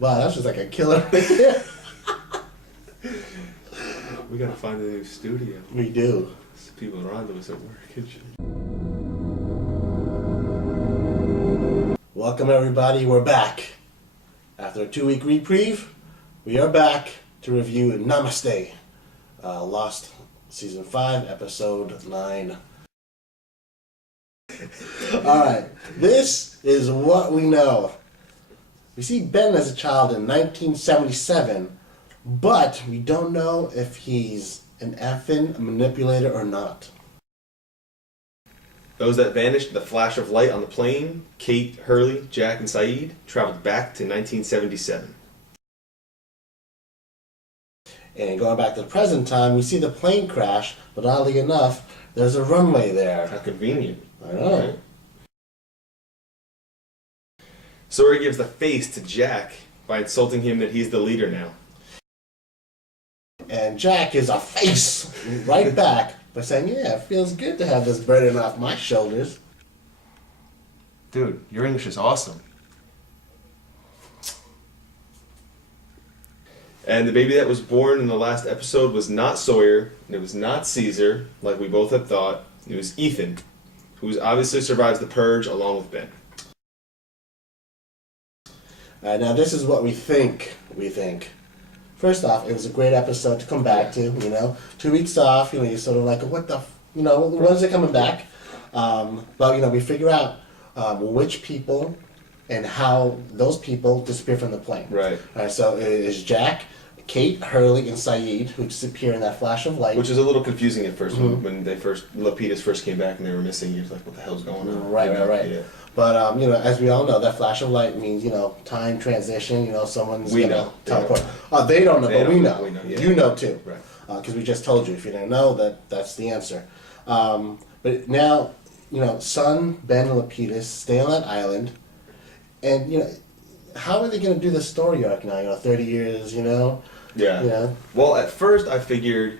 Wow, that's just like a killer right there. We gotta find a new studio. We do. People are on to us at work and shit. Welcome everybody, we're back. After a 2-week reprieve, we are back to review Namaste. Lost Season 5, Episode 9. Alright, this is what we know. We see Ben as a child in 1977, but we don't know if he's an effing manipulator or not. Those that vanished in the flash of light on the plane, Kate, Hurley, Jack, and Saeed, traveled back to 1977. And going back to the present time, we see the plane crash, but oddly enough, there's a runway there. How convenient. I know. Right? Sawyer gives the face to Jack by insulting him that he's the leader now. And Jack is a face right back by saying, yeah, it feels good to have this burden off my shoulders. Dude, your English is awesome. And the baby that was born in the last episode was not Sawyer, and it was not Caesar, like we both had thought. It was Ethan, who obviously survives the purge along with Ben. Now this is what we think. First off, it was a great episode to come back to, 2 weeks off, you're sort of like, what the, when is it coming back? But, we figure out which people and how those people disappear from the plane. Right. Alright, so it is Jack, Kate, Hurley, and Saeed who disappear in that flash of light. Which is a little confusing at first when Lapidus first came back and they were missing. You're like, what the hell's going on? Right. Yeah. But, as we all know, that flash of light means, time transition, someone's going to teleport. They don't know, but we know. Yeah. You know, too. Right. Because we just told you. If you didn't know, that's the answer. But now, Sun, Ben, and Lapidus stay on that island. And, how are they going to do the story arc now? 30 years, Yeah. Yeah. Well, at first I figured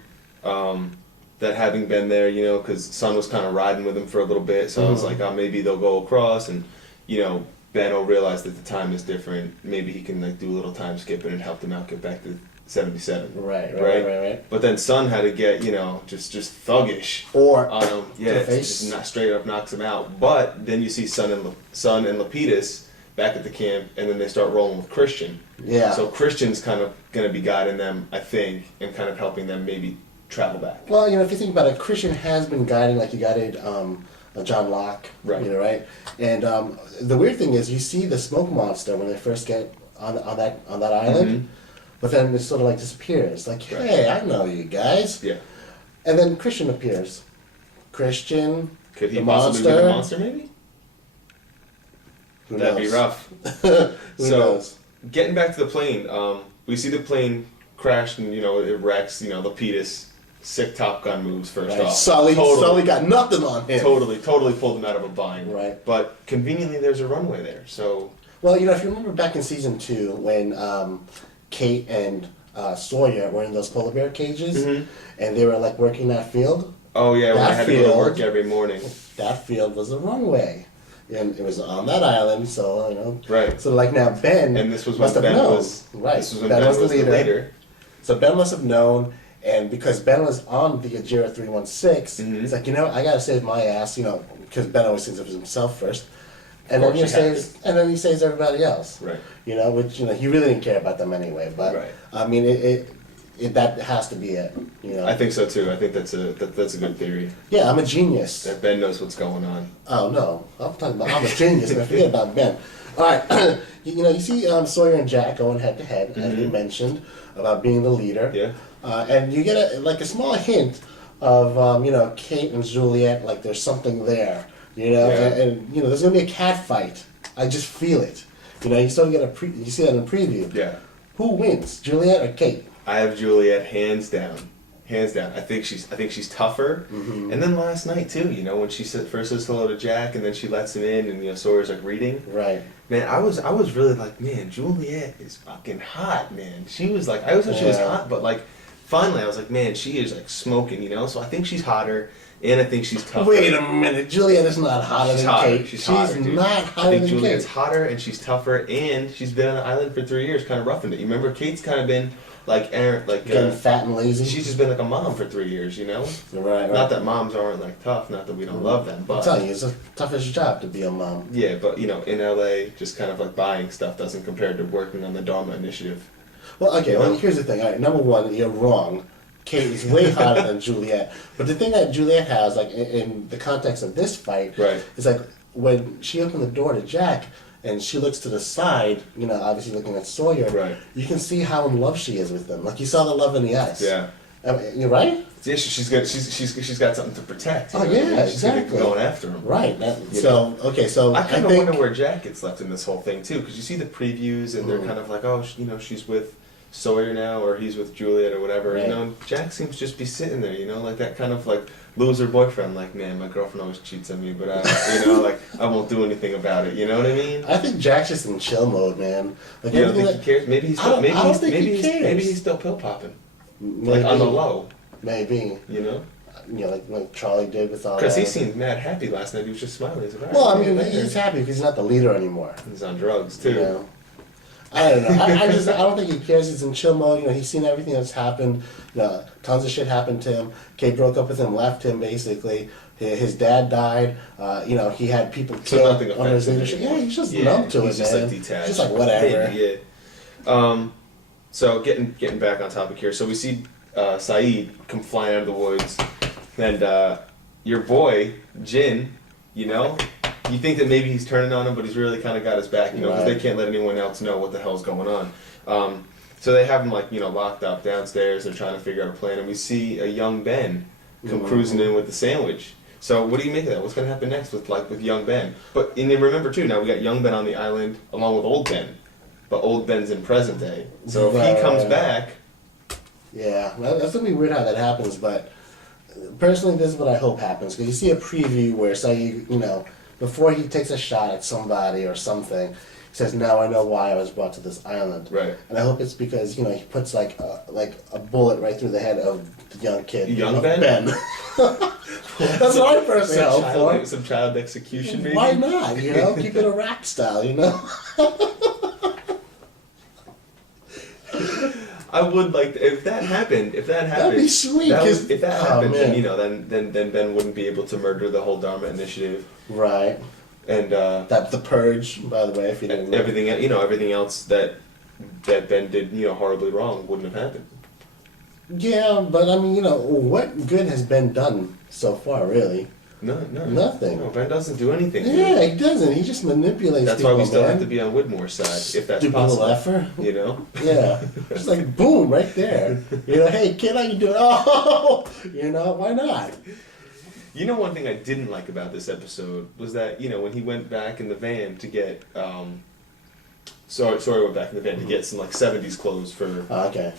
that having been there, because Sun was kind of riding with him for a little bit, so I was like, maybe they'll go across, and Ben will realize that the time is different. Maybe he can do a little time skipping and help them out get back to 77. Right. But then Sun had to get just thuggish Or on him. Yeah, it just not straight up knocks him out. But then you see Sun and Lapidus back at the camp, and then they start rolling with Christian. Yeah. So Christian's kind of going to be guiding them, I think, and kind of helping them maybe travel back. Well, if you think about it, Christian has been guiding, like he guided John Locke, right? Right. And the weird thing is, you see the smoke monster when they first get on that island, but then it sort of disappears. Like, hey, I know you guys. Yeah. And then Christian appears. Christian, could he the possibly be monster. the monster? Maybe. That'd be rough. Who knows? Getting back to the plane, we see the plane crash and it wrecks. Lapidus. Sick Top Gun moves first off. Sully got nothing on him. Totally pulled him out of a bind. Right. But conveniently, there's a runway there, so... Well, if you remember back in Season 2, when Kate and Sawyer were in those polar bear cages, and they were, working that field... Oh, yeah, when I had to go to work every morning. That field was a runway. And it was on that island, so, Right. So, now, Ben... And this was when Ben was... Right. This was when Ben was the leader. So Ben must have known... And because Ben was on the Ajira 316, he's like, I gotta save my ass, because Ben always thinks of himself first. And then he saves everybody else. Right. Which he really didn't care about them anyway. But right. I mean, that has to be it. I think so too. I think that's a good theory. Yeah, I'm a genius. That Ben knows what's going on. Oh no, I'm a genius, and I forget about Ben. All right, you see Sawyer and Jack going head to head, as we mentioned, about being the leader. Yeah. And you get a small hint of Kate and Juliet, there's something there, and there's gonna be a cat fight. I just feel it. You still get you see that in the preview. Yeah. Who wins, Juliet or Kate? I have Juliet hands down. I think she's tougher. And then last night too, when she first says hello to Jack, and then she lets him in, and Sawyer's reading. Right. Man, I was really man, Juliet is fucking hot, man. She was I always thought she was hot, but finally I was like, man, she is like smoking, you know. So I think she's hotter, and I think she's tougher. Wait a minute, Juliet is not hotter She's than hotter. Kate. She's hotter, dude. not hotter I think than Juliet's Kate. hotter and she's tougher, and she's been on the island for 3 years, kind of roughing it. You remember Kate's kind of been like Getting fat and lazy. she's just been like a mom for 3 years, you know. Right. Not that moms aren't like tough, not that we don't love them, but I'm telling you, it's the toughest job to be a mom. yeah, but you know, in LA, just kind of like buying stuff doesn't compare to working on the Dharma Initiative. Well, okay, well, here's the thing. All right, number one, you're wrong. Kate is way hotter than Juliet. But the thing that Juliet has, like, in the context of this fight, Right. is like, when she opened the door to Jack, and she looks to the side, you know, obviously looking at Sawyer, Right. you can see how in love she is with them. Like, you saw the love in the eyes. Yeah. I mean, you're right? Yeah, she's got something to protect. You Oh, know? yeah, She's gonna exactly. be going after him. Right. You So, okay, so I kind of think, wonder where Jack gets left in this whole thing too, because you see the previews and they're kind of like, oh, you know, she's with Sawyer now, or he's with Juliet, or whatever. Right. You know, and Jack seems to just be sitting there, you know, like that kind of like loser boyfriend. Like, man, my girlfriend always cheats on me, but you know, like I won't do anything about it. You know what I mean? I think Jack's just in chill mode, man. Like, You don't everything think he cares? Maybe he's I still, don't- maybe I don't he's, think maybe he he's, cares. maybe he's still pill popping, maybe, like on the low. Maybe. You know? You know, like Charlie did with all Because that. he seemed mad happy last night. He was just smiling. He's like, Well, I "Alright, mean, man, he's happy because he's not the leader anymore. he's on drugs too. You know? I don't know. I don't think he cares. He's in chill mode. You know, he's seen everything that's happened. You know, tons of shit happened to him. Kate broke up with him, left him basically. His dad died. You know, he had people So killed nothing under his affects him leadership. anymore. Yeah, he's just Yeah, numb to he's it, just man. like detached. Just like whatever. Maybe, yeah. So getting back on topic here. So we see Saeed come flying out of the woods, and your boy Jin, you know, you think that maybe he's turning on him, but he's really kind of got his back, you know, because Right. they can't let anyone else know what the hell's going on. So they have him like, you know, locked up downstairs. They're trying to figure out a plan, and we see a young Ben come cruising in with the sandwich. So what do you make of that? What's going to happen next with young Ben? But and then remember too, now we got young Ben on the island along with old Ben, but old Ben's in present day. So if he comes back, Yeah, well, that's gonna be weird how that happens, but personally, this is what I hope happens. Because you see a preview where, say, you know, before he takes a shot at somebody or something, he says, "Now I know why I was brought to this island." Right. And I hope it's because, you know, he puts like a bullet right through the head of the young kid. Young of Ben? That's what I personally hope for. some child execution, maybe. Why not? You know, keep it a rack style. You know. I would like if that happened. If that happened, That'd be sweet, if that oh, happened, then man. you know, then Ben wouldn't be able to murder the whole Dharma Initiative Right. and That's the purge, by the way. If you didn't know. everything. You know, everything else that Ben did, you know, horribly wrong wouldn't have happened. Yeah, but I mean, you know, what good has been done so far, really? No, Nothing. No, Ben doesn't do anything. Yeah, he doesn't. He just manipulates That's people, why we still man. have to be on Widmore's side, if that's Stupid possible. little effer. You know. Yeah. Just like, boom, right there. You know, hey, kid, how you doing? Oh, you know, why not? You know, one thing I didn't like about this episode was that, you know, when he went back in the van to get, went back in the van to get some like 70s clothes for Okay.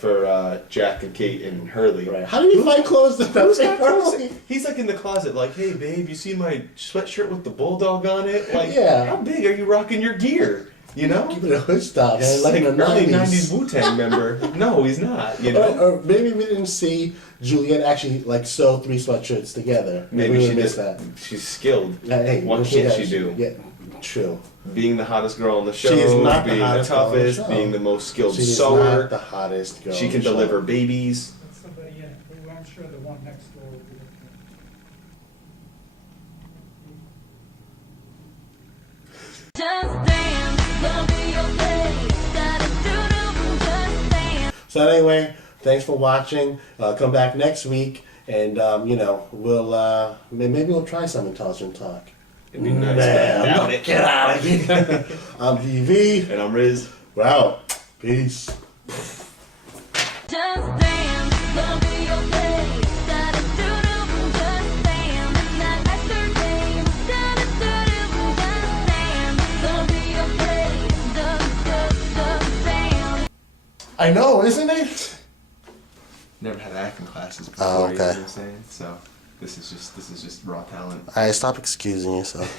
Jack and Kate and Hurley. Right. How did he find clothes that Who's fit got clothes? Hurley? He's like in the closet, like, hey babe, you see my sweatshirt with the bulldog on it? Like, Yeah. how big are you rocking your gear? You know? Keep it a hood style, man. He's Like like in the early 90s. 90s Wu-Tang member. No, he's not, you know? Or maybe we didn't see Juliet actually like sew 3 sweatshirts together. Maybe we she missed did. that. She's skilled. Hey, What can't she does. do? Yeah, true. Being the hottest girl on the show, She is not the being the hottest girl on the toughest, show. being the most skilled She is sewer. not the hottest girl. She on can the show. deliver babies. That's somebody, yeah, who I'm sure the one next door will be looking at. Just dance, love be your place. Gotta do just dance. So anyway, thanks for watching. Come back next week, and you know, we'll maybe we'll try some intelligent talk. It'd be nice, but I doubt it. Get out of here. I'm DV. And I'm Riz. We're out. Peace. Just dance, love be your place. Gotta do just dance. In that extra game. Gotta do just dance. Love be your place. Just dance. I know, isn't it? Never had acting classes before, Oh, you know okay. what I'm saying? So this is just raw talent. Alright, stop excusing yourself.